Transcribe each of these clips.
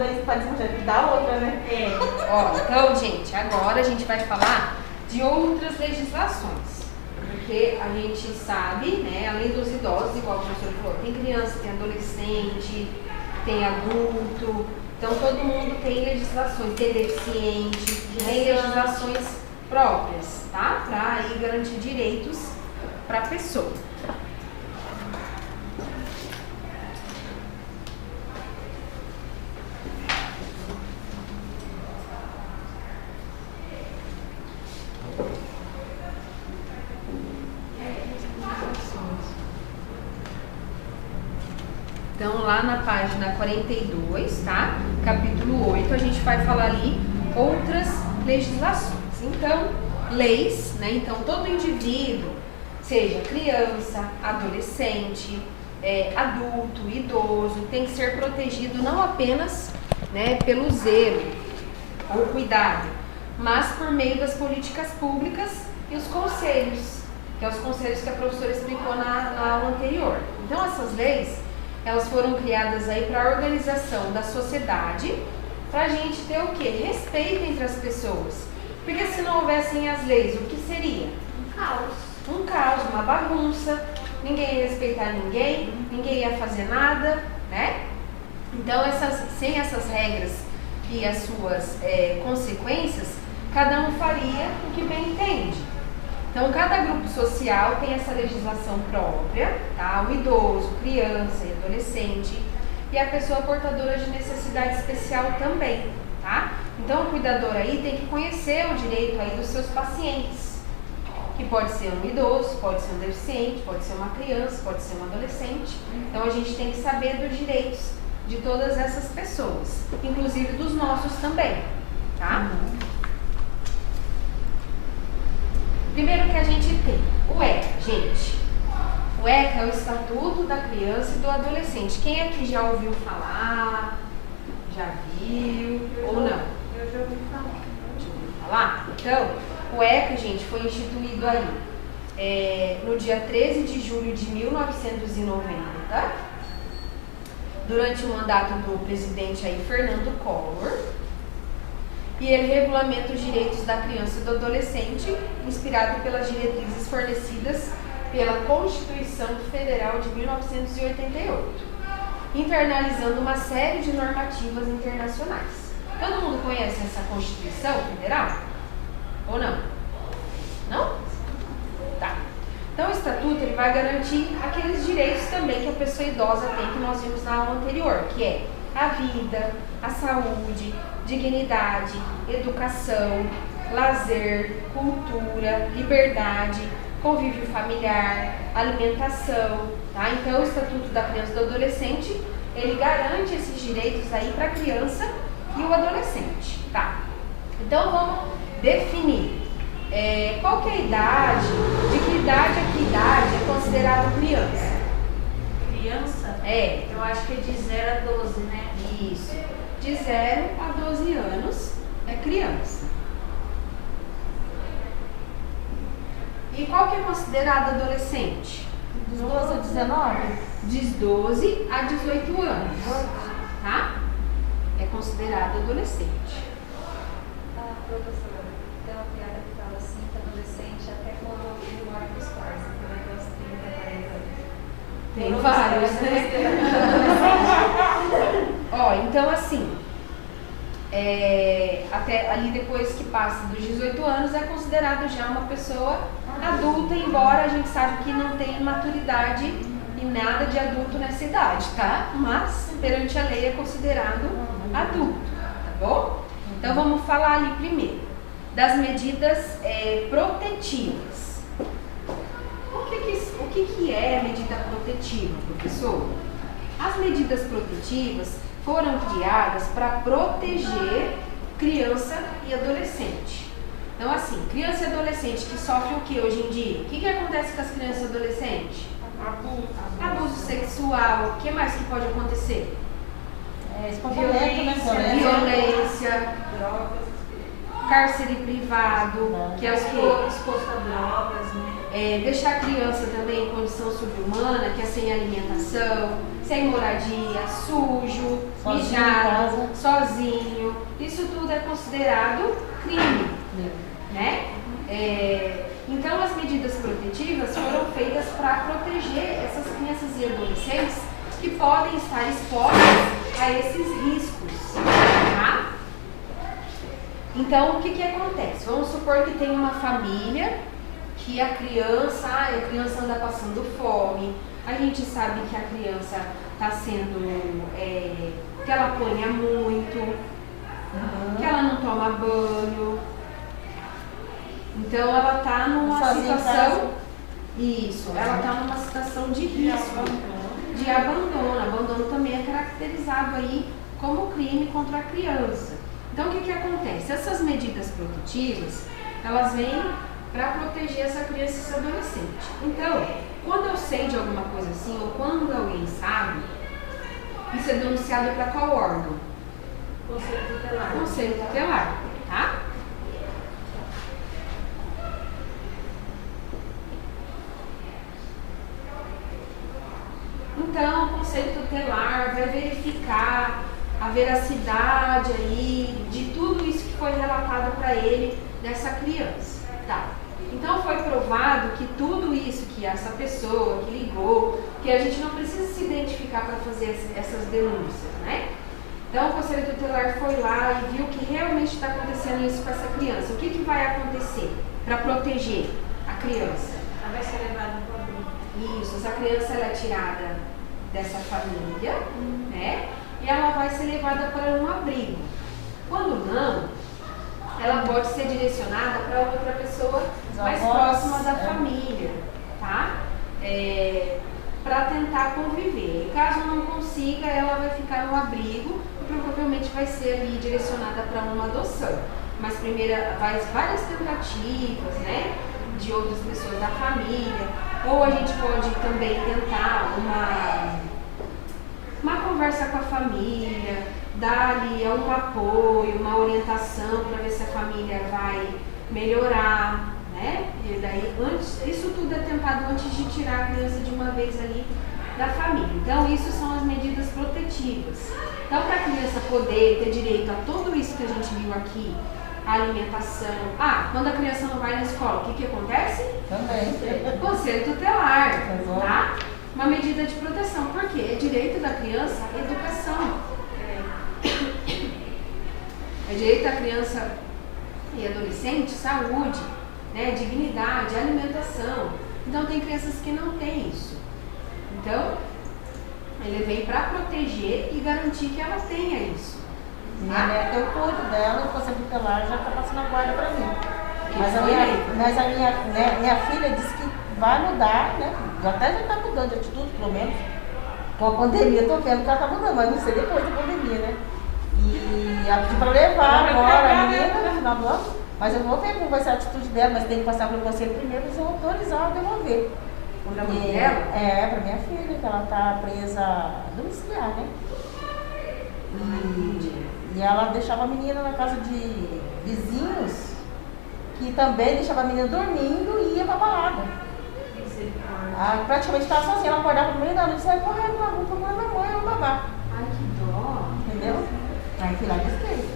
daí pode desmanchar da outra, né? É. Ó, então, gente, agora a gente vai falar de outras legislações. Porque a gente sabe, né, além dos idosos, igual o professor falou, tem criança, tem adolescente, tem adulto, então todo mundo tem legislações, tem deficiente, tem legislações próprias, tá? Para aí garantir direitos para a pessoa. Então, lá na página 42, tá? Capítulo 8, a gente vai falar ali outras legislações. Então, leis, né? Então, todo indivíduo, seja criança, adolescente, adulto, idoso, tem que ser protegido não apenas, né, pelo zelo ou cuidado, mas por meio das políticas públicas e os conselhos, que é os conselhos que a professora explicou na aula anterior. Então, essas leis, elas foram criadas aí para a organização da sociedade, para a gente ter o quê? Respeito entre as pessoas. Porque se não houvessem as leis, o que seria? Um caos. Um caos, uma bagunça, ninguém ia respeitar ninguém, ninguém ia fazer nada, né? Então, sem essas regras e as suas consequências, cada um faria o que bem entende. Então, cada grupo social tem essa legislação própria, tá? O idoso, criança e adolescente, e a pessoa portadora de necessidade especial também, tá? Então, o cuidador aí tem que conhecer o direito aí dos seus pacientes, que pode ser um idoso, pode ser um deficiente, pode ser uma criança, pode ser um adolescente. Então, a gente tem que saber dos direitos de todas essas pessoas, inclusive dos nossos também, tá? Primeiro que a gente tem o ECA, gente. O ECA é o Estatuto da Criança e do Adolescente. Quem aqui já ouviu falar? Já viu? Ou não? Eu já ouvi falar. Já ouviu falar? Então, o ECA, gente, foi instituído aí no dia 13 de julho de 1990, durante o mandato do presidente aí, Fernando Collor. E ele regulamenta os direitos da criança e do adolescente, inspirado pelas diretrizes fornecidas pela Constituição Federal de 1988, internalizando uma série de normativas internacionais. Todo mundo conhece essa Constituição Federal? Ou não? Não? Tá. Então, o Estatuto ele vai garantir aqueles direitos também que a pessoa idosa tem, que nós vimos na aula anterior, que é a vida, a saúde, dignidade, educação, lazer, cultura, liberdade, convívio familiar, alimentação, tá? Então, o Estatuto da Criança e do Adolescente, ele garante esses direitos aí para a criança e o adolescente, tá? Então, vamos definir qual que é a idade, de que idade a que idade é considerado criança? Criança? Eu acho que é de 0 a 12, né? Isso. De 0 a 12 anos é criança. E qual que é considerado adolescente? De 12 a 19? De 12 a 18 anos, tá? É considerado adolescente. Professora, tem uma piada que fala assim, que adolescente até quando ele mora com os pais, então até os 30, 40 anos. Tem vários, né? Ó, então assim, até ali depois que passa dos 18 anos é considerado já uma pessoa adulta, embora a gente sabe que não tem maturidade e nada de adulto nessa idade, tá? Mas perante a lei é considerado adulto, tá bom? Então vamos falar ali primeiro das medidas protetivas. O que é medida protetiva, professor? As medidas protetivas foram criadas para proteger criança e adolescente. Então, assim, criança e adolescente que sofre o que hoje em dia? O que acontece com as crianças e adolescentes? Abuso sexual. O que mais que pode acontecer? Violência, drogas, cárcere privado, que é os que exposto a drogas, né? deixar a criança também em condição subhumana, que é sem alimentação, sem moradia, sujo, Sozinho em mijado, casa. sozinho. Isso tudo é considerado crime, né? Então as medidas protetivas foram feitas para proteger essas crianças e adolescentes que podem estar expostas a esses riscos, tá? Então o que acontece? Vamos supor que tem uma família que a criança anda passando fome, a gente sabe que a criança está sendo, que ela apanha muito, que ela não toma banho. Então ela está numa Sozinha em situação, casa. isso, ela está numa situação de risco, de abandono. Abandono também é caracterizado aí como crime contra a criança. Então o que acontece? Essas medidas protetivas, elas vêm para proteger essa criança e esse adolescente. Então, quando eu sei de alguma coisa assim, ou quando alguém sabe, isso é denunciado para qual órgão? Conselho tutelar. Conselho tutelar, tá? Então, o Conselho Tutelar vai verificar a veracidade aí de tudo isso que foi relatado para ele dessa criança, tá? Então, foi provado que tudo isso que essa pessoa que ligou, que a gente não precisa se identificar para fazer essas denúncias, né? Então, o Conselho Tutelar foi lá e viu que realmente está acontecendo isso com essa criança. O que vai acontecer para proteger a criança? Ela vai ser levada para o abrigo. Isso, essa criança ela é tirada dessa família, né? E ela vai ser levada para um abrigo. Quando não, ela pode ser direcionada para outra pessoa mais próxima da família, tá? Para tentar conviver. E caso não consiga, ela vai ficar no abrigo e provavelmente vai ser ali direcionada para uma adoção. Mas primeiro vai várias tentativas, né? De outras pessoas da família. Ou a gente pode também tentar uma conversa com a família, dar ali um apoio, uma orientação para ver se a família vai melhorar, né? E daí, isso tudo é tentado antes de tirar a criança de uma vez ali da família. Então, isso são as medidas protetivas. Então, para a criança poder ter direito a tudo isso que a gente viu aqui, a alimentação. Quando a criança não vai na escola, o que acontece? Também. Conselho tutelar, tá? Uma medida de proteção, porque é direito da criança a educação. É direito da criança e adolescente saúde, né? Dignidade, alimentação. Então tem crianças que não têm isso. Então, ele vem para proteger e garantir que ela tenha isso. Minha neta, eu cuido dela, o Conselho Tutelar já está passando a guarda para mim. Mas a minha filha disse que vai mudar, né? Já está mudando de atitude, pelo menos. Com a pandemia, estou vendo que ela está mudando, mas não sei depois da pandemia, né? E ela pediu para levar agora a menina no final do ano. Mas eu vou ver como vai ser a atitude dela, mas tem que passar pelo conselho primeiro, eles vão autorizar a devolver. Para dela? Para minha filha, que ela está presa domiciliar, né? E ela deixava a menina na casa de vizinhos, que também deixava a menina dormindo e ia pra balada. Praticamente estava sozinha, ela acordava no meio da noite e saia correndo na rua, procurando a mãe ou babá. Ai, que dó. Entendeu? Aí fui lá e busquei.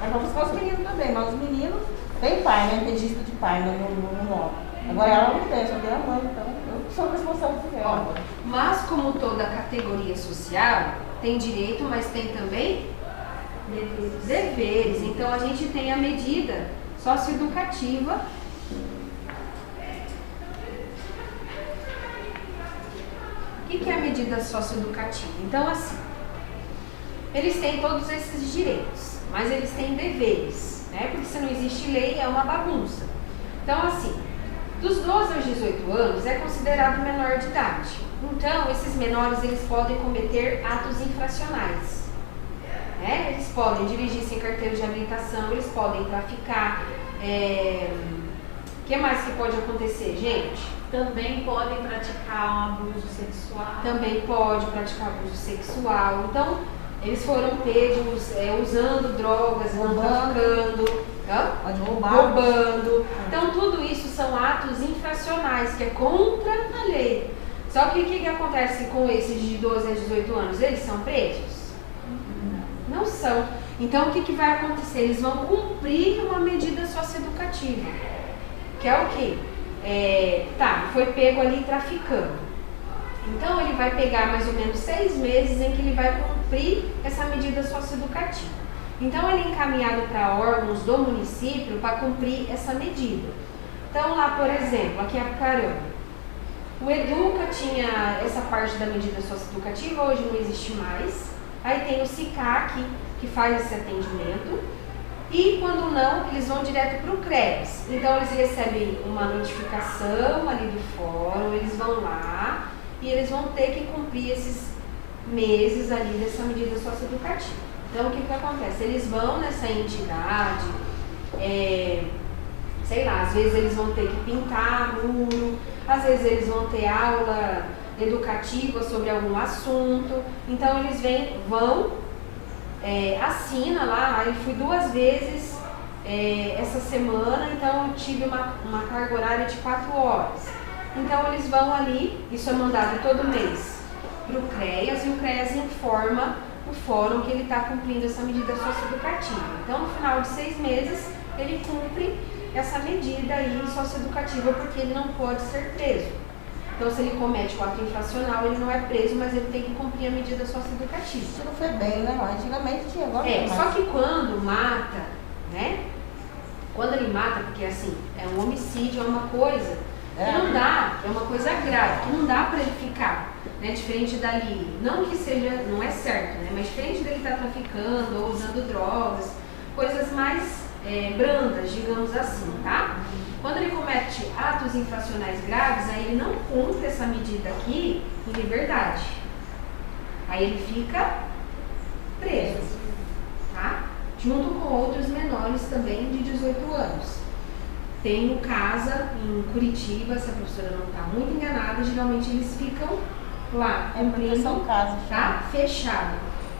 Aí vou buscar os meninos também, mas os meninos têm pai, né? Registro de pai no nome. Agora ela não tem, só tem a mãe, então eu sou responsável por ela agora. Mas como toda categoria social, tem direito, mas tem também deveres. Então a gente tem a medida socioeducativa. O que é a medida socioeducativa? Então, assim, eles têm todos esses direitos, mas eles têm deveres, né? Porque se não existe lei, é uma bagunça. Então, assim, dos 12 aos 18 anos é considerado menor de idade. Então, esses menores, eles podem cometer atos infracionais. Né? Eles podem dirigir sem carteira de habilitação, eles podem traficar. O que mais que pode acontecer, gente? Também podem praticar um abuso sexual. Também pode praticar abuso sexual. Então, Eles foram pegos usando drogas, não traficando, Pode roubar. roubando. Então, tudo isso são atos infracionais, que é contra a lei. Só que o que acontece com esses de 12 a 18 anos? Eles são presos? Não são. Então, o que vai acontecer? Eles vão cumprir uma medida socioeducativa. Que é o quê? Foi pego ali traficando. Então, ele vai pegar mais ou menos 6 meses em que ele vai cumprir essa medida socioeducativa. Então, ele é encaminhado para órgãos do município para cumprir essa medida. Então, lá, por exemplo, aqui em Apucarana, o Educa tinha essa parte da medida socioeducativa, hoje não existe mais. Aí tem o SICAC, que faz esse atendimento. E quando não, eles vão direto para o CREAS. Então, eles recebem uma notificação ali do fórum, eles vão lá e eles vão ter que cumprir esses meses ali dessa medida socioeducativa. Então, o que acontece? Eles vão nessa entidade, sei lá, às vezes eles vão ter que pintar muro, às vezes eles vão ter aula educativa sobre algum assunto. Então, eles vão, assina lá. Eu fui 2 vezes essa semana, então eu tive uma carga horária de 4 horas. Então, eles vão ali, isso é mandado todo mês para o CREAS, e o CREAS informa o fórum que ele está cumprindo essa medida socioeducativa. Então, no final de 6 meses, ele cumpre essa medida aí socioeducativa, porque ele não pode ser preso. Então, se ele comete o ato infracional, ele não é preso, mas ele tem que cumprir a medida socioeducativa. Isso não foi bem, né? Antigamente tinha, agora não mais. Só que quando mata, né? Quando ele mata, porque assim, é um homicídio, é uma coisa que não dá, é uma coisa grave, que não dá para ele ficar, né? Diferente dali, não que seja, não é certo, né? Mas diferente dele estar traficando ou usando drogas, coisas mais brandas, digamos assim, tá? Quando ele comete atos infracionais graves, aí ele não cumpre essa medida aqui em liberdade. Aí ele fica preso, tá? Junto com outros menores também de 18 anos. Tem o CASA em Curitiba, se a professora não está muito enganada, geralmente eles ficam lá, cumprindo, são casas, tá? Fechado.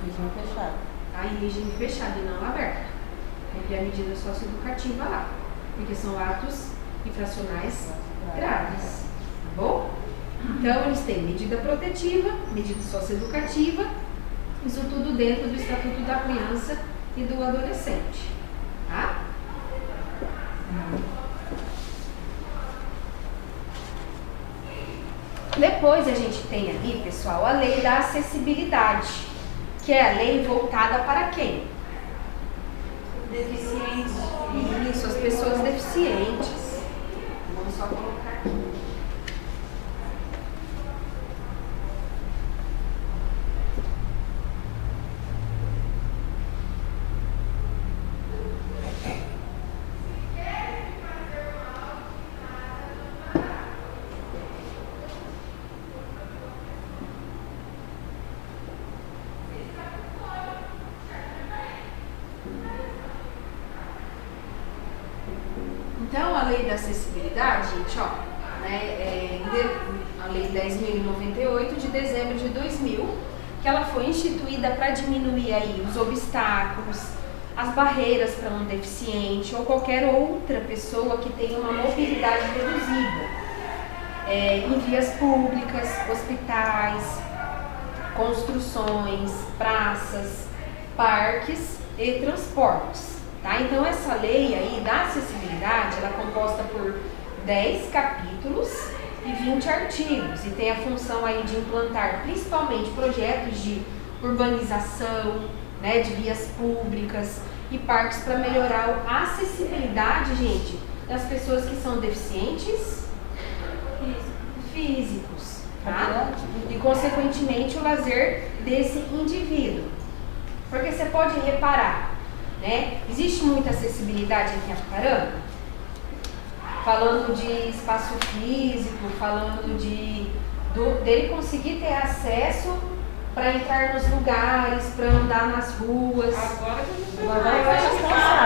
Regime fechado. Tá? Em regime fechado e não aberto. Cumprir a medida socioeducativa lá, porque são atos infracionais graves, tá bom? Então, eles têm medida protetiva, medida socioeducativa, isso tudo dentro do Estatuto da Criança e do Adolescente, tá? Depois a gente tem ali, pessoal, a lei da acessibilidade, que é a lei voltada para quem? Deficientes. Isso, as pessoas deficientes. Vamos só colocar aqui. Então, a lei da acessibilidade, gente, ó, né, a lei 10.098 de dezembro de 2000, que ela foi instituída para diminuir aí os obstáculos, as barreiras para um deficiente ou qualquer outra pessoa que tenha uma mobilidade reduzida, em vias públicas, hospitais, construções, praças, parques e transportes. Tá? Então, essa lei aí da acessibilidade, ela é composta por 10 capítulos e 20 artigos, e tem a função aí de implantar principalmente projetos de urbanização, né, de vias públicas e parques para melhorar a acessibilidade, gente, das pessoas que são deficientes físicos, tá? E consequentemente o lazer desse indivíduo. Porque você pode reparar, né? Existe muita acessibilidade aqui em Apucarana, falando de espaço físico, falando dele conseguir ter acesso para entrar nos lugares, para andar nas ruas. Agora Agora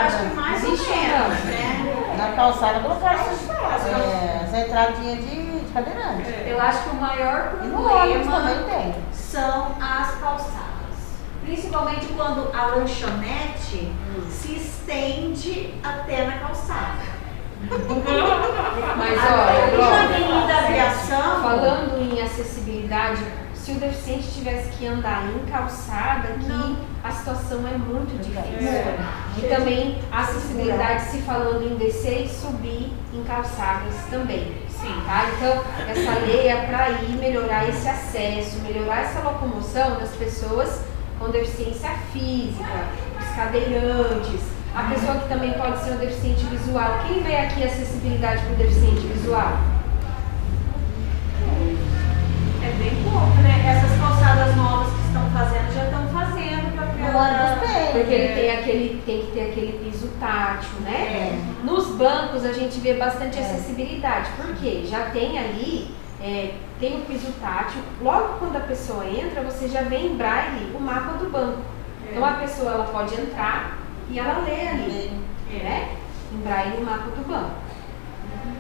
acho que mais ou Existe menos, né? Na calçada colocaram essa entradinha de cadeirante. Eu acho que o maior E no ônibus problema também tem. são as calçadas. Principalmente principalmente quando a lanchonete se estende até na calçada. Mas Ali na olha, Avenida Aviação, falando em acessibilidade, se o deficiente tivesse que andar em calçada aqui, Não. a situação é muito difícil. É. E também a acessibilidade se falando em descer e subir em calçadas também. Sim. Tá? Então, essa lei é para ir melhorar esse acesso, melhorar essa locomoção das pessoas com deficiência física, os cadeirantes, a pessoa que também pode ser um deficiente visual. Quem vê aqui acessibilidade para o deficiente visual? é bem pouco, né? Essas calçadas novas que estão fazendo, já estão fazendo para No ônibus tem. Porque ele tem que ter aquele piso tátil, né? Nos bancos a gente vê bastante acessibilidade, porque já tem ali, tem o piso tátil, logo quando a pessoa entra, você já vê em braille o mapa do banco. Então a pessoa ela pode entrar e ela lê ali, né? Em braille o mapa do banco.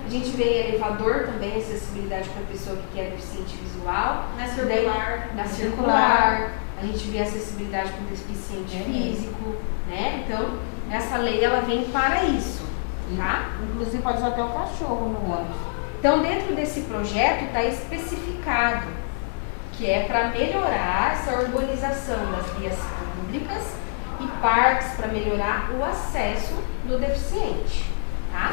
A gente vê em elevador também, acessibilidade para a pessoa que é deficiente visual. Na circular. Na circular, a gente vê acessibilidade para o deficiente físico, né? Então, essa lei ela vem para isso, tá? Inclusive pode usar até o cachorro no ônibus. Então, dentro desse projeto está especificado que é para melhorar essa urbanização das vias públicas e parques para melhorar o acesso do deficiente, tá?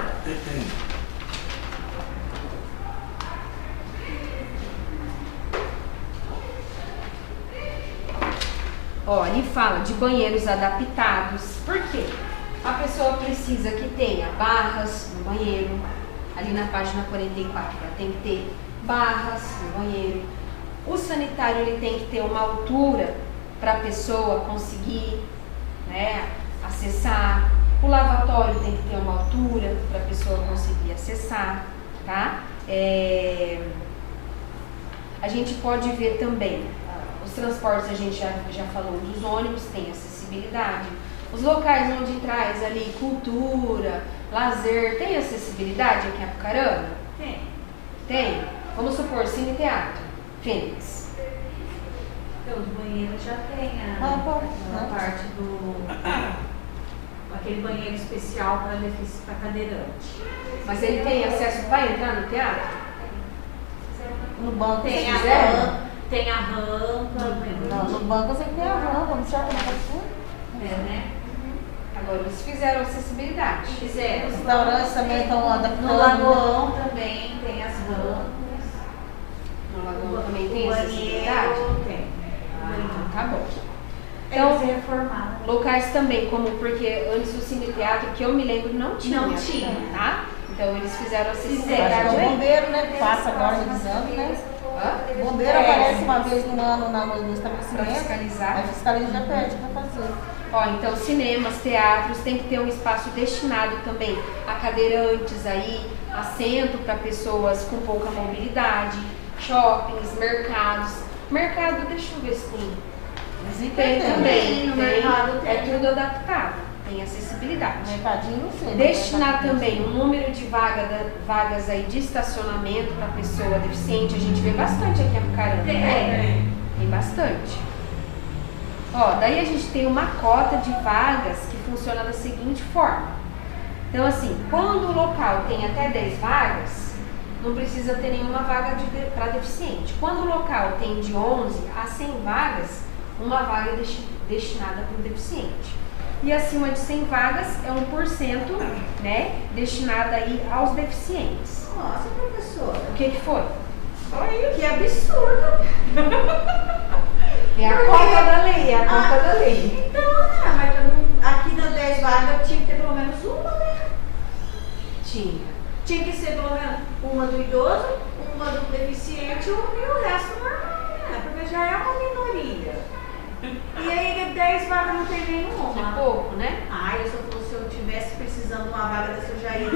Ó, ele fala de banheiros adaptados. Por quê? A pessoa precisa que tenha barras no banheiro. Ali na página 44, ela tem que ter barras no banheiro. O sanitário ele tem que ter uma altura para a pessoa conseguir, né, acessar. O lavatório tem que ter uma altura para a pessoa conseguir acessar, tá? A gente pode ver também os transportes, a gente já falou dos ônibus, tem acessibilidade. Os locais onde traz ali cultura, lazer, tem acessibilidade aqui em Apucarana? Tem. Tem? Vamos supor, Cine Teatro, Fênix. Então, os banheiros já tem a parte do... aquele banheiro especial para cadeirante. Mas ele tem acesso para entrar no teatro? No banco Tem você a quiser. rampa, tem a rampa, Não, no banco você tem a rampa, não serve na pessoa. né? Agora eles fizeram acessibilidade. Fizeram. Os restaurantes também estão adaptando. No Lagoão também tem as rampas. No Lagoão também tem O acessibilidade? banheiro tem. Ah, então tá bom. Então, Então, reformaram. locais também, como porque antes do Cine Teatro, que eu me lembro, não tinha. Não tinha. Tá? Então eles fizeram Acho acessibilidade que o aí. bombeiro, né, passa agora revisando, né? Hã? O bombeiro aparece uma vez no ano no Para estabelecimento. fiscalizar. Aí fiscaliza já pede para fazer. Ó, então cinemas, teatros, tem que ter um espaço destinado também a cadeirantes aí, assento para pessoas com pouca mobilidade, shoppings, mercados. Mercado, deixa eu ver se tem. Tem também, No tem, mercado tem. é tudo adaptado, tem acessibilidade. Mercadinho, não sei. Destinar também um número de vagas aí de estacionamento para pessoa deficiente, a gente vê bastante aqui em Apucarana, né? Tem bastante. Ó, daí a gente tem uma cota de vagas que funciona da seguinte forma. Então, assim, quando o local tem até 10 vagas, não precisa ter nenhuma vaga para deficiente. Quando o local tem de 11 a 100 vagas, uma vaga é destinada para o deficiente. E acima de 100 vagas é 1%, né, destinada aí aos deficientes. Nossa, professora. O que foi? Olha que absurdo. É a cota da lei, é a cota da lei. Então, né? Mas eu não- aqui das 10 vagas tinha que ter pelo menos uma, né? Tinha. Tinha que ser pelo menos uma do idoso, uma do deficiente e o resto normal, né? Porque já é uma minoria. E aí 10 vagas não tem É nenhuma. pouco, né? Ai, se eu tivesse precisando de uma vaga dessa, eu já ia.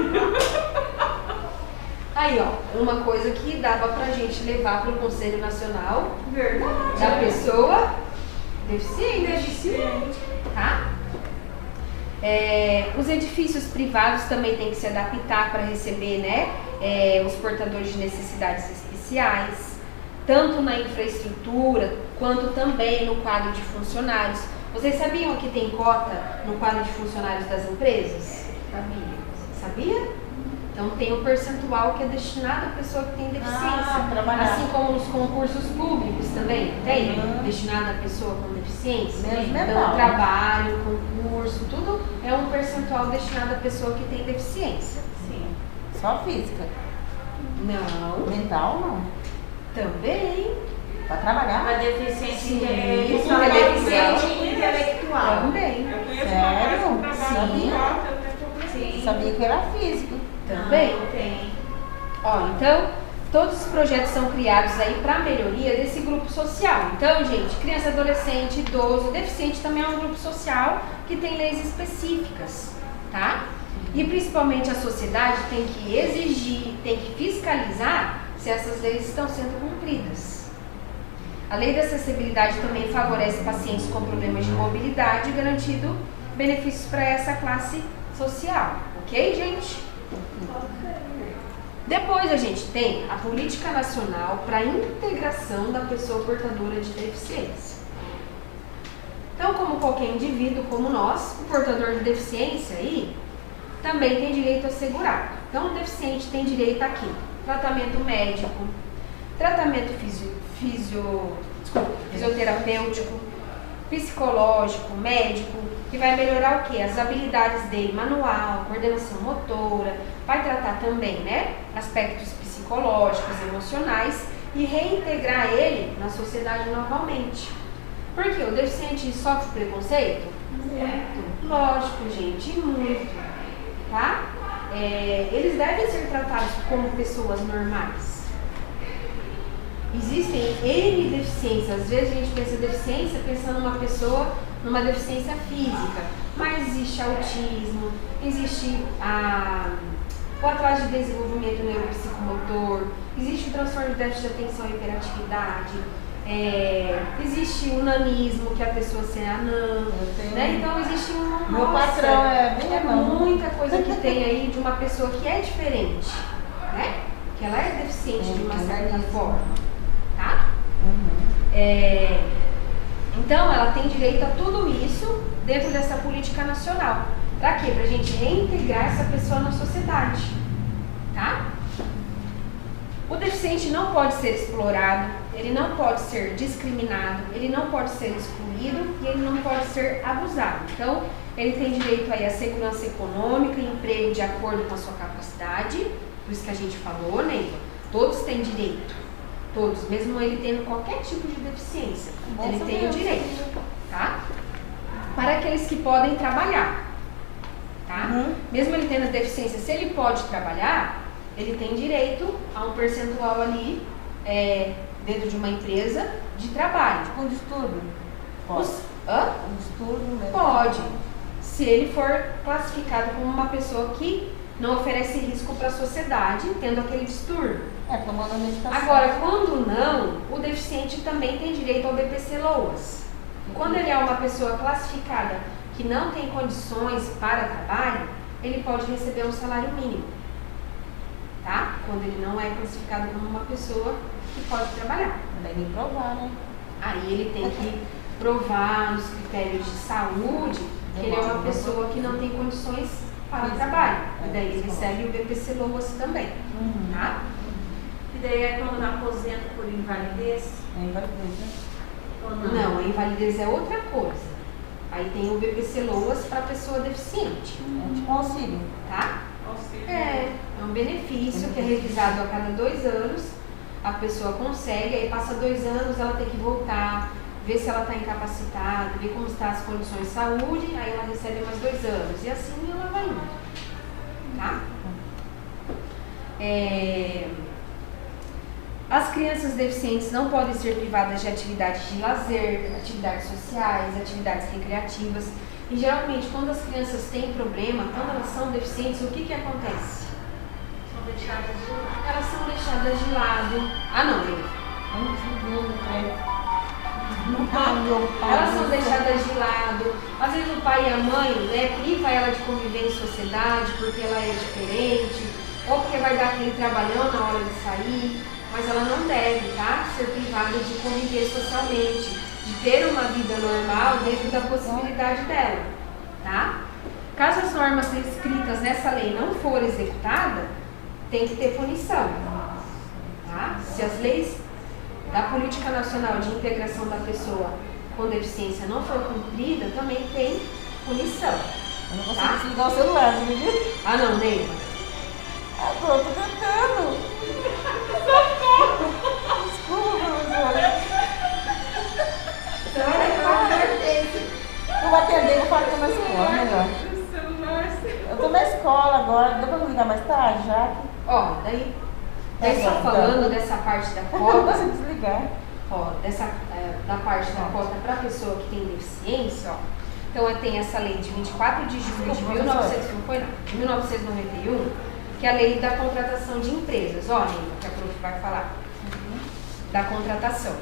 Aí, ó, uma coisa que dava pra gente levar pro Conselho Nacional Verdade. da pessoa deficiente, Deficiente. tá? Os edifícios privados também têm que se adaptar para receber, né, os portadores de necessidades especiais. tanto na infraestrutura, quanto também no quadro de funcionários. Vocês sabiam que tem cota no quadro de funcionários das empresas? Sabia? Então tem um percentual que é destinado à pessoa que tem deficiência. trabalhar. Assim como nos concursos públicos também tem, destinado à pessoa com deficiência. Mesmo Então mental, trabalho, concurso, tudo é um percentual destinado à pessoa que tem deficiência. Sim. Só física. Não, Mental não. também. Pra trabalhar. A deficiente Sim, deficiente intelectual. Também. Eu conheço Sério? um rapaz que trabalha Sim. com cota, eu tenho problema. Sim. Sabia que era físico. Também. Não, tem. Ó, então, todos os projetos são criados aí para melhoria desse grupo social. Então, gente, criança, adolescente, idoso, deficiente também é um grupo social que tem leis específicas, tá? E principalmente a sociedade tem que exigir, tem que fiscalizar se essas leis estão sendo cumpridas. A lei da acessibilidade também favorece pacientes com problemas de mobilidade, garantindo benefícios para essa classe social, ok, gente? Depois a gente tem a Política Nacional para a Integração da Pessoa Portadora de Deficiência. Então, como qualquer indivíduo como nós, o portador de deficiência aí também tem direito assegurado. Então, o deficiente tem direito aqui, tratamento médico, tratamento fisioterapêutico, psicológico, médico, que vai melhorar o quê? As habilidades dele, manual, coordenação motora, vai tratar também, né, aspectos psicológicos, emocionais e reintegrar ele na sociedade novamente. Por quê? O deficiente sofre preconceito? Muito. Lógico, gente, muito, tá? Eles devem ser tratados como pessoas normais. Existem N deficiências. Às vezes a gente pensa em deficiência pensando numa pessoa, numa deficiência física, mas existe autismo, existe o atraso de desenvolvimento neuropsicomotor, existe o transtorno de déficit de atenção e hiperatividade, existe o nanismo, que é a pessoa ser anã, né? Então existe Meu patrão é bem anão. muita coisa que tem aí de uma pessoa que é diferente, né? Que ela é deficiente de uma certa forma, tá? Então ela tem direito a tudo isso dentro dessa política nacional. Pra quê? Pra gente reintegrar essa pessoa na sociedade, tá? O deficiente não pode ser explorado, ele não pode ser discriminado, ele não pode ser excluído e ele não pode ser abusado. Então, ele tem direito aí à segurança econômica e emprego de acordo com a sua capacidade, por isso que a gente falou, né? Todos têm direito, todos, mesmo ele tendo qualquer tipo de deficiência, ele tem o direito, tá? Para aqueles que podem trabalhar, tá? Mesmo ele tendo deficiência, se ele pode trabalhar, ele tem direito a um percentual ali dentro de uma empresa de trabalho. Com distúrbio? Pode. Com distúrbio mesmo? Pode, se ele for classificado como uma pessoa que não oferece risco para a sociedade, tendo aquele distúrbio. Tomando medicação. Agora, quando não, o deficiente também tem direito ao BPC-LOAS. Quando ele é uma pessoa classificada que não tem condições para trabalho, ele pode receber um salário mínimo, tá? Quando ele não é classificado como uma pessoa que pode trabalhar. Deve provar, né? Aí ele tem que provar nos critérios de saúde que ele é uma pessoa que não tem condições para o trabalho. E daí ele recebe o BPC-LOAS também, tá? E daí é quando aposenta por invalidez? Invalidez, né? Ou Não, a invalidez é outra coisa. Aí tem o BPC-LOAS para pessoa deficiente, É tipo um auxílio. tá? Auxílio. É um benefício que é revisado a cada 2 anos. A pessoa consegue, aí passa 2 anos, ela tem que voltar, ver se ela está incapacitada, ver como estão as condições de saúde, aí ela recebe mais 2 anos. E assim ela vai indo, tá? As crianças deficientes não podem ser privadas de atividades de lazer, atividades sociais, atividades recreativas. E geralmente, quando as crianças têm problema, quando elas são deficientes, o que acontece? são deixadas de lado. Elas são deixadas de lado. Ah, não, elas são deixadas de lado. Às vezes o pai e a mãe, né, priva ela de conviver em sociedade porque ela é diferente, ou porque vai dar aquele trabalhão na hora de sair. mas ela não deve, tá? Ser privada de conviver socialmente, de ter uma vida normal dentro da possibilidade dela, tá? Caso as normas escritas nessa lei não forem executadas, tem que ter punição, tá? Se as leis da Política Nacional de Integração da Pessoa com Deficiência não for cumprida, também tem punição. Eu não consigo desligar o celular, viu? Ah, não, Neiva. Ah, tô tentando. Desculpa, professora. Eu vou atender, vou falar que eu tô na escola, melhor. Eu tô na escola agora, dá pra me ligar mais tarde, já? Ó, daí só falando dessa parte da Eu não cota, consigo desligar. ó, da parte da cota para pessoa que tem deficiência, ó. Então tem essa lei de 24 de julho de 1991, que é a lei da contratação de empresas, ó, Neiva, que a prof vai falar, da contratação.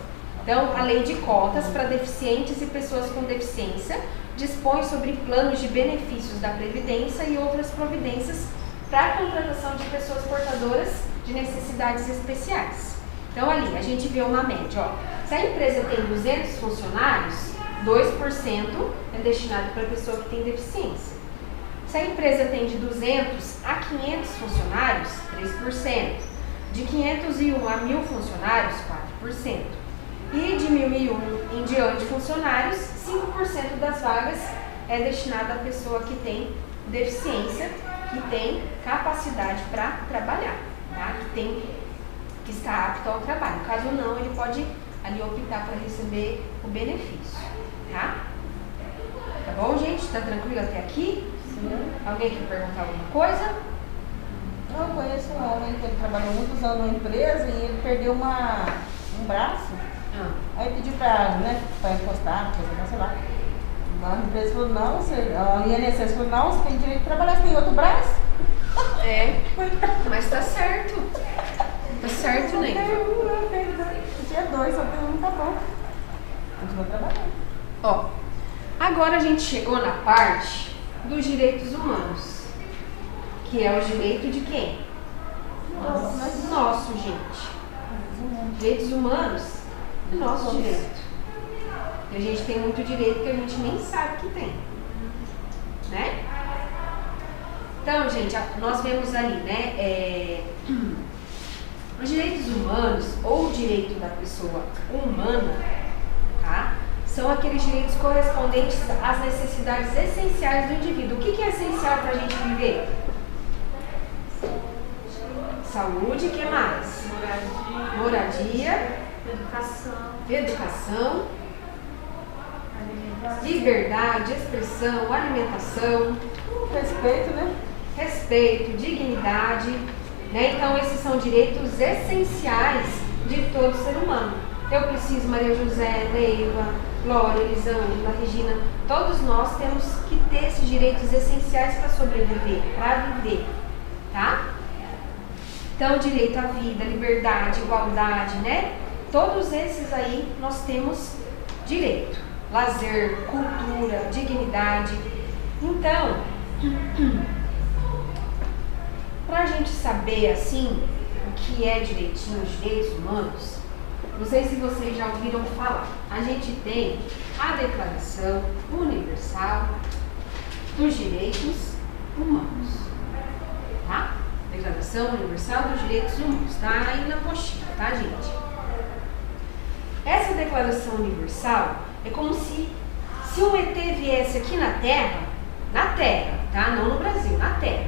Então, a lei de cotas para deficientes e pessoas com deficiência dispõe sobre planos de benefícios da Previdência e outras providências para a contratação de pessoas portadoras de necessidades especiais. Então, ali, a gente vê uma média, ó. Se a empresa tem 200 funcionários, 2% é destinado para a pessoa que tem deficiência. Se a empresa tem de 200 a 500 funcionários, 3%. De 501 a 1.000 funcionários, 4%. E de 1.001 em diante funcionários, 5% das vagas é destinada à pessoa que tem deficiência, que tem capacidade para trabalhar, tá? Que está apto ao trabalho. Caso não, ele pode ali optar para receber o benefício, tá? Tá bom, gente? Tá tranquilo até aqui? Sim. Alguém quer perguntar alguma coisa? Eu conheço um homem que ele trabalhou muitos anos numa empresa e ele perdeu um braço. Aí pediu pra encostar, sei lá. A empresa falou, não, a INSS falou, não, você tem direito de trabalhar, você tem outro braço. É, mas tá certo. Tá certo, né? Tinha dois, só tem um, tá bom. Continua trabalhando. Ó, agora a gente chegou na parte dos direitos humanos. Que é o direito de quem? Nosso, gente. Direitos humanos, nosso direito. E a gente tem muito direito que a gente nem sabe que tem. Né? Então, gente, nós vemos ali, né? Os direitos humanos ou o direito da pessoa humana, tá? São aqueles direitos correspondentes às necessidades essenciais do indivíduo. O que é essencial para a gente viver? Saúde, o que mais? Moradia, educação, liberdade, expressão, alimentação, respeito, dignidade, né? Então esses são direitos essenciais de todo ser humano. Eu preciso, Maria José, Neiva, Glória, Elisângela, Regina, todos nós temos que ter esses direitos essenciais para sobreviver, para viver, tá? Então, direito à vida, liberdade, igualdade, né? Todos esses aí nós temos direito. Lazer, cultura, dignidade. Então, para a gente saber, assim, o que é direitinho os direitos humanos, não sei se vocês já ouviram falar. A gente tem a Declaração Universal dos Direitos Humanos, tá? Declaração Universal dos Direitos Humanos, tá aí na postinha, tá, gente? Essa Declaração Universal é como se um ET viesse aqui na Terra, tá? Não no Brasil, na Terra.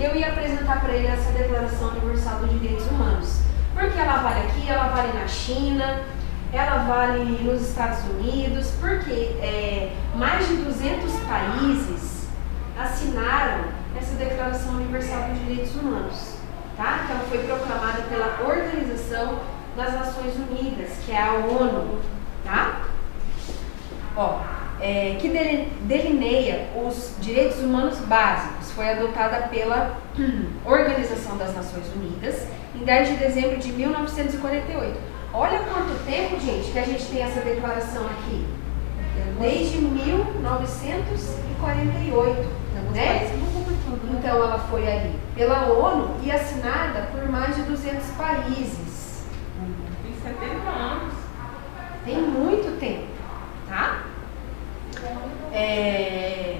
Eu ia apresentar para ele essa Declaração Universal dos Direitos Humanos. Porque ela vale aqui, ela vale na China, ela vale nos Estados Unidos, porque mais de 200 países assinaram essa Declaração Universal dos Direitos Humanos, tá? Que ela foi proclamada pela Organização das Nações Unidas, que é a ONU, tá? Ó, que delineia os direitos humanos básicos, foi adotada pela Organização das Nações Unidas em 10 de dezembro de 1948. Olha quanto tempo, gente, que a gente tem essa declaração aqui. Desde 1948, né? Então ela foi ali pela ONU e assinada por mais de 200 países, Tem 70 anos. Tem muito tempo, tá? Deixa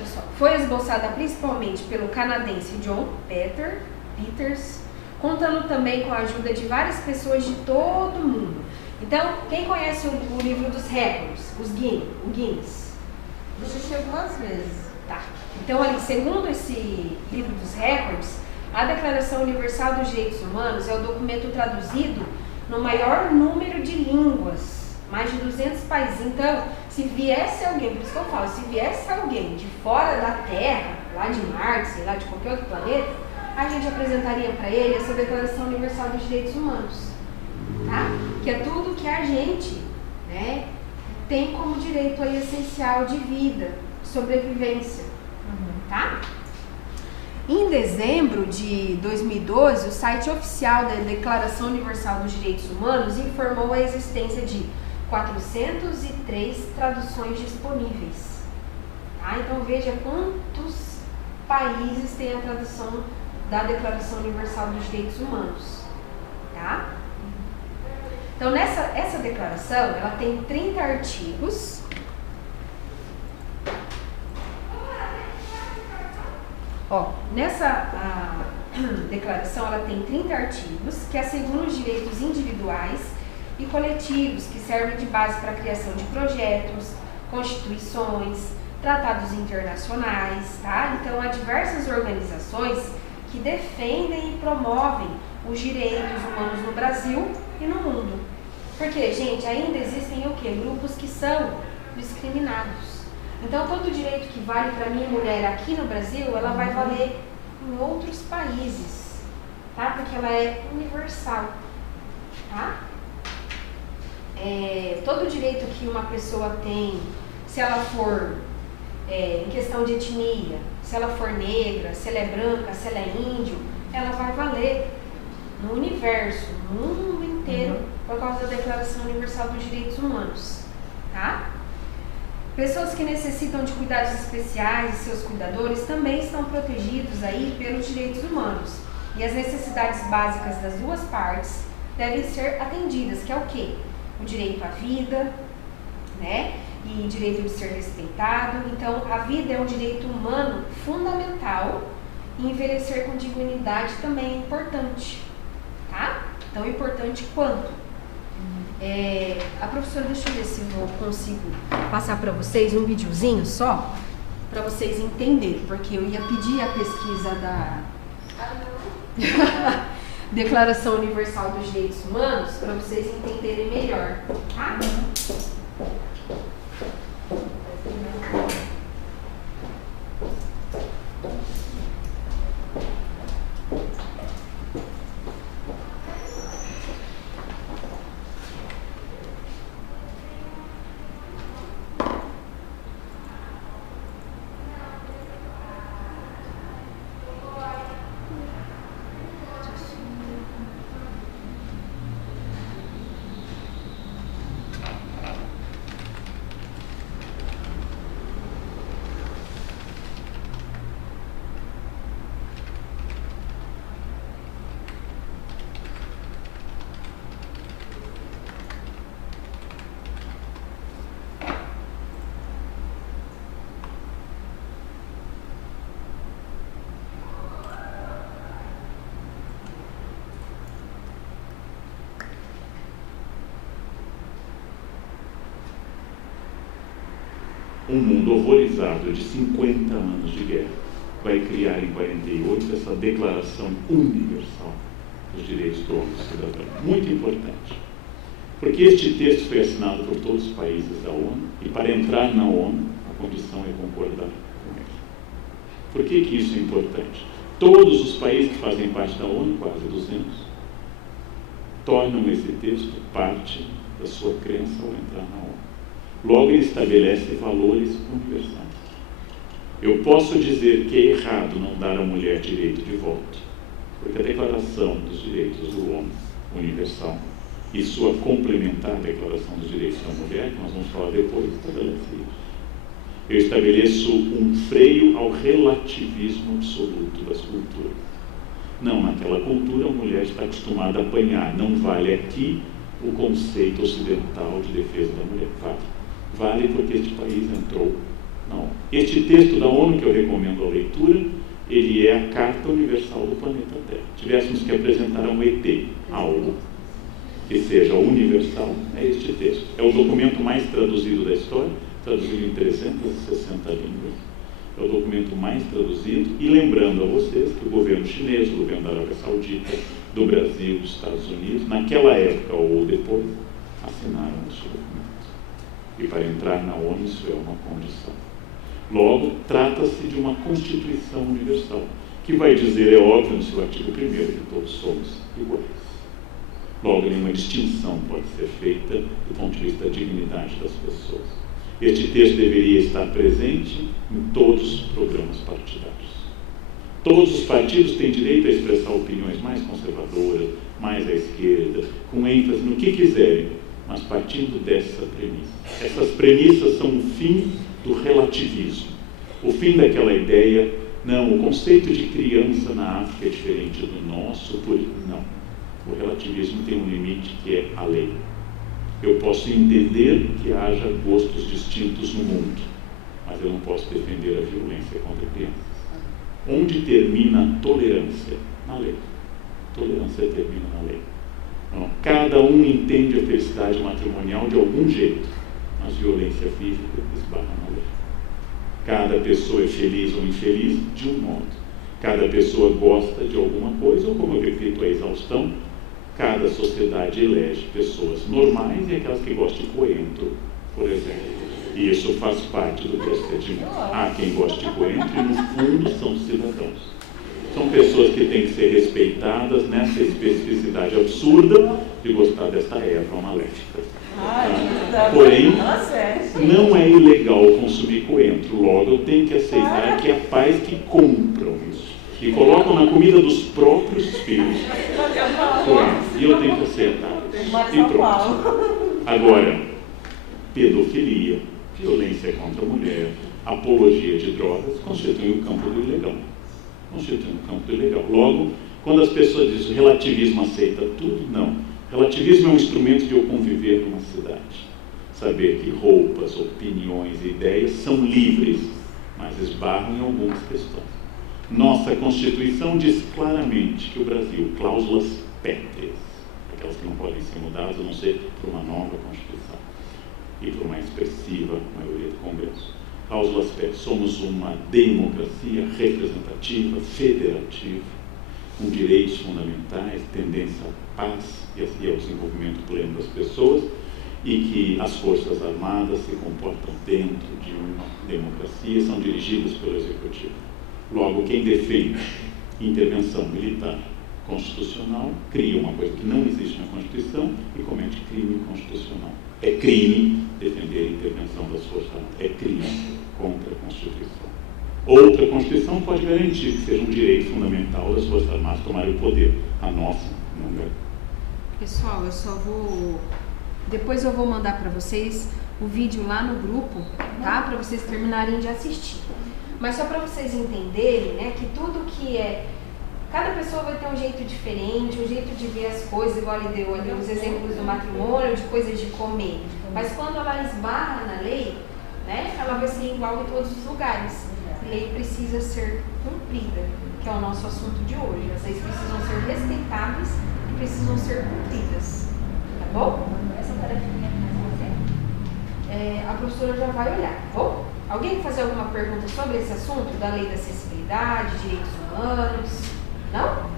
eu só. Foi esboçada principalmente pelo canadense John Peters, contando também com a ajuda de várias pessoas de todo o mundo. Então, quem conhece o livro dos recordes, o Guinness? Eu assisti algumas vezes. Tá. Então, ali, segundo esse livro dos recordes, a Declaração Universal dos Direitos Humanos é o documento traduzido no maior número de línguas, mais de 200 países. Então, se viesse alguém, por isso que eu falo, se viesse alguém de fora da Terra, lá de Marte, sei lá, de qualquer outro planeta, a gente apresentaria para ele essa Declaração Universal dos Direitos Humanos, tá? Que é tudo que a gente, né, tem como direito aí essencial de vida, sobrevivência, tá? Em dezembro de 2012, o site oficial da Declaração Universal dos Direitos Humanos informou a existência de 403 traduções disponíveis. Tá? Então veja quantos países têm a tradução da Declaração Universal dos Direitos Humanos. Tá? Então essa declaração ela tem 30 artigos. Ó, nessa declaração ela tem 30 artigos que asseguram os direitos individuais e coletivos que servem de base para a criação de projetos, constituições, tratados internacionais, tá? Então há diversas organizações que defendem e promovem os direitos humanos no Brasil e no mundo. Porque, gente, ainda existem o quê? Grupos que são discriminados. Então, todo direito que vale para mim, mulher, aqui no Brasil, ela vai valer em outros países, tá? Porque ela é universal, tá? Todo direito que uma pessoa tem, se ela for em questão de etnia, se ela for negra, se ela é branca, se ela é índio, ela vai valer no universo, no mundo inteiro, por causa da Declaração Universal dos Direitos Humanos, tá? Pessoas que necessitam de cuidados especiais e seus cuidadores também estão protegidos aí pelos direitos humanos. E as necessidades básicas das duas partes devem ser atendidas, que é o quê? O direito à vida, né? E direito de ser respeitado. Então, a vida é um direito humano fundamental e envelhecer com dignidade também é importante, tá? Tão importante quanto. A professora, deixa eu ver se eu consigo passar para vocês um videozinho só, para vocês entenderem, porque eu ia pedir a pesquisa da Declaração Universal dos Direitos Humanos para vocês entenderem melhor, tá? Um mundo horrorizado de 50 anos de guerra vai criar em 48 essa Declaração Universal dos Direitos do Homem e do Cidadão. Muito importante. Porque este texto foi assinado por todos os países da ONU e para entrar na ONU a condição é concordar com ele. Por que isso é importante? Todos os países que fazem parte da ONU, quase 200, tornam esse texto parte da sua crença ao entrar na ONU. Logo, ele estabelece valores universais. Eu posso dizer que é errado não dar à mulher direito de voto, porque a Declaração dos Direitos do Homem Universal e sua complementar Declaração dos Direitos da Mulher, que nós vamos falar depois, estabelece isso. Eu estabeleço um freio ao relativismo absoluto das culturas. Não, naquela cultura a mulher está acostumada a apanhar. Não vale aqui o conceito ocidental de defesa da mulher. Vale porque este país entrou na ONU. Este texto da ONU que eu recomendo a leitura, ele é a Carta Universal do Planeta Terra. Tivéssemos que apresentar um ET, algo que seja universal, é este texto. É o documento mais traduzido da história, traduzido em 360 línguas. É o documento mais traduzido. E lembrando a vocês que o governo chinês, o governo da Arábia Saudita, do Brasil, dos Estados Unidos, naquela época ou depois, assinaram este documento. E para entrar na ONU isso é uma condição. Logo, trata-se de uma Constituição Universal, que vai dizer, é óbvio, no seu artigo 1º, que todos somos iguais. Logo, nenhuma distinção pode ser feita do ponto de vista da dignidade das pessoas. Este texto deveria estar presente em todos os programas partidários. Todos os partidos têm direito a expressar opiniões mais conservadoras, mais à esquerda, com ênfase no que quiserem, mas partindo dessa premissa. Essas premissas são o fim do relativismo, o fim daquela ideia, não, o conceito de criança na África é diferente do nosso, não. O relativismo tem um limite que é a lei. Eu posso entender que haja gostos distintos no mundo, mas eu não posso defender a violência contra crianças. Onde termina a tolerância? Na lei. Tolerância termina na lei. Então, cada um entende a felicidade matrimonial de algum jeito, mas violência física esbarra na lei. Cada pessoa é feliz ou infeliz de um modo. Cada pessoa gosta de alguma coisa, ou como eu repito a exaustão, cada sociedade elege pessoas normais e aquelas que gostam de coentro, por exemplo. E isso faz parte do procedimento. Há quem goste de coentro e, no fundo, são cidadãos. São pessoas que têm que ser respeitadas nessa especificidade absurda de gostar desta erva maléfica. Porém, não é ilegal consumir coentro. Logo, eu tenho que aceitar que há pais que compram isso e colocam na comida dos próprios filhos coentro. E eu tenho que aceitar isso. E pronto. Agora, pedofilia, violência contra a mulher, apologia de drogas, constituem o campo do ilegal. Constituem o campo do ilegal. Logo, quando as pessoas dizem o relativismo aceita tudo, não. Relativismo é um instrumento de eu conviver numa cidade. Saber que roupas, opiniões e ideias são livres, mas esbarram em algumas questões. Nossa Constituição diz claramente que o Brasil, cláusulas pétreas, aquelas que não podem ser mudadas, a não ser por uma nova Constituição e por uma expressiva maioria do Congresso. Cláusulas pétreas. Somos uma democracia representativa, federativa, com direitos fundamentais, tendência à paz e ao desenvolvimento pleno das pessoas, e que as Forças Armadas se comportam dentro de uma democracia, são dirigidas pelo Executivo. Logo, quem defende intervenção militar constitucional cria uma coisa que não existe na Constituição e comete crime constitucional. É crime defender a intervenção das Forças Armadas. É crime contra a Constituição. Outra Constituição pode garantir que seja um direito fundamental das Forças Armadas tomarem o poder. A nossa não garante. Pessoal, eu só vou... Depois eu vou mandar para vocês o vídeo lá no grupo, tá? Para vocês terminarem de assistir. Mas só para vocês entenderem, né, que tudo que é... Cada pessoa vai ter um jeito diferente, um jeito de ver as coisas, igual ele deu ali os exemplos do matrimônio, de coisas de comer. Mas quando ela esbarra na lei, né, ela vai ser igual em todos os lugares. A lei precisa ser cumprida, que é o nosso assunto de hoje. As leis precisam ser respeitadas e precisam ser cumpridas. Tá bom? Essa tarefinha A professora já vai olhar, tá bom? Alguém quer fazer alguma pergunta sobre esse assunto da lei da acessibilidade, direitos humanos? Não?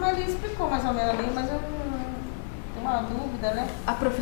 Mas ele explicou mais ou menos ali, mas eu tenho uma dúvida, né? A professora